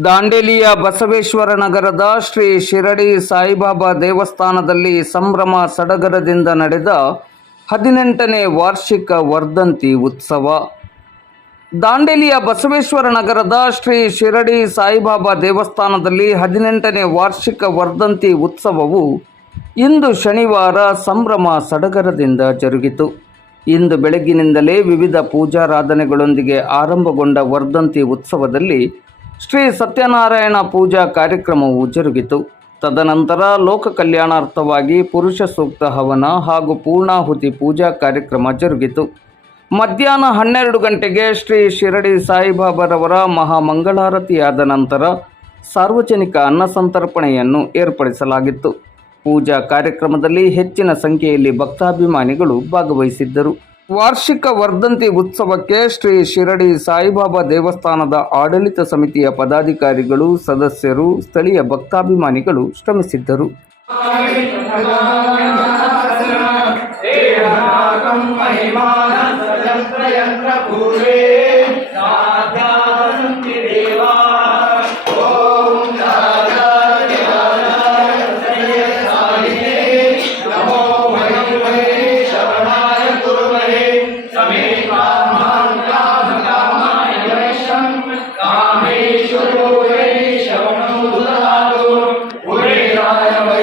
ದಾಂಡೇಲಿಯ ಬಸವೇಶ್ವರ ನಗರದ ಶ್ರೀ ಶಿರಡಿ ಸಾಯಿಬಾಬಾ ದೇವಸ್ಥಾನದಲ್ಲಿ ಸಂಭ್ರಮ ಸಡಗರದಿಂದ ನಡೆದ ಹದಿನೆಂಟನೇ ವಾರ್ಷಿಕ ವರ್ಧಂತಿ ಉತ್ಸವ. ದಾಂಡೇಲಿಯ ಬಸವೇಶ್ವರ ನಗರದ ಶ್ರೀ ಶಿರಡಿ ಸಾಯಿಬಾಬಾ ದೇವಸ್ಥಾನದಲ್ಲಿ ಹದಿನೆಂಟನೇ ವಾರ್ಷಿಕ ವರ್ಧಂತಿ ಉತ್ಸವವು ಇಂದು ಶನಿವಾರ ಸಂಭ್ರಮ ಸಡಗರದಿಂದ ಜರುಗಿತು. ಇಂದು ಬೆಳಗ್ಗಿನಿಂದಲೇ ವಿವಿಧ ಪೂಜಾರಾಧನೆಗಳೊಂದಿಗೆ ಆರಂಭಗೊಂಡ ವರ್ಧಂತಿ ಉತ್ಸವದಲ್ಲಿ ಶ್ರೀ ಸತ್ಯನಾರಾಯಣ ಪೂಜಾ ಕಾರ್ಯಕ್ರಮವು ಜರುಗಿತು. ತದನಂತರ ಲೋಕ ಕಲ್ಯಾಣಾರ್ಥವಾಗಿ ಪುರುಷ ಸೂಕ್ತ ಹವನ ಹಾಗೂ ಪೂರ್ಣಾಹುತಿ ಪೂಜಾ ಕಾರ್ಯಕ್ರಮ ಜರುಗಿತು. ಮಧ್ಯಾಹ್ನ ಹನ್ನೆರಡು ಗಂಟೆಗೆ ಶ್ರೀ ಶಿರಡಿ ಸಾಯಿಬಾಬಾರವರ ಮಹಾಮಂಗಳಾರತಿಯಾದ ನಂತರ ಸಾರ್ವಜನಿಕ ಅನ್ನ ಸಂತರ್ಪಣೆಯನ್ನು ಏರ್ಪಡಿಸಲಾಗಿತ್ತು. ಪೂಜಾ ಕಾರ್ಯಕ್ರಮದಲ್ಲಿ ಹೆಚ್ಚಿನ ಸಂಖ್ಯೆಯಲ್ಲಿ ಭಕ್ತಾಭಿಮಾನಿಗಳು ಭಾಗವಹಿಸಿದ್ದರು. ವಾರ್ಷಿಕ ವರ್ಧಂತಿ ಉತ್ಸವಕ್ಕೆ ಶ್ರೀ ಶಿರಡಿ ಸಾಯಿಬಾಬಾ ದೇವಸ್ಥಾನದ ಆಡಳಿತ ಸಮಿತಿಯ ಪದಾಧಿಕಾರಿಗಳು ಸದಸ್ಯರು ಸ್ಥಳೀಯ ಭಕ್ತಾಭಿಮಾನಿಗಳು ಶ್ರಮಿಸಿದ್ದರು.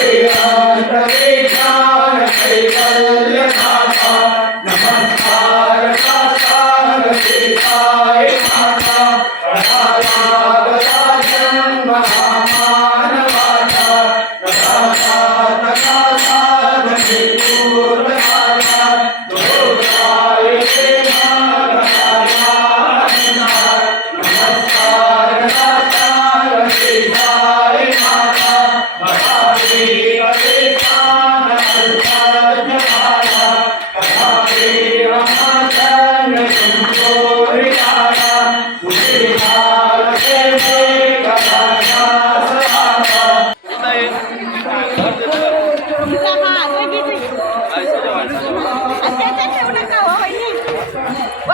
Yeah.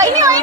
I knew, I knew.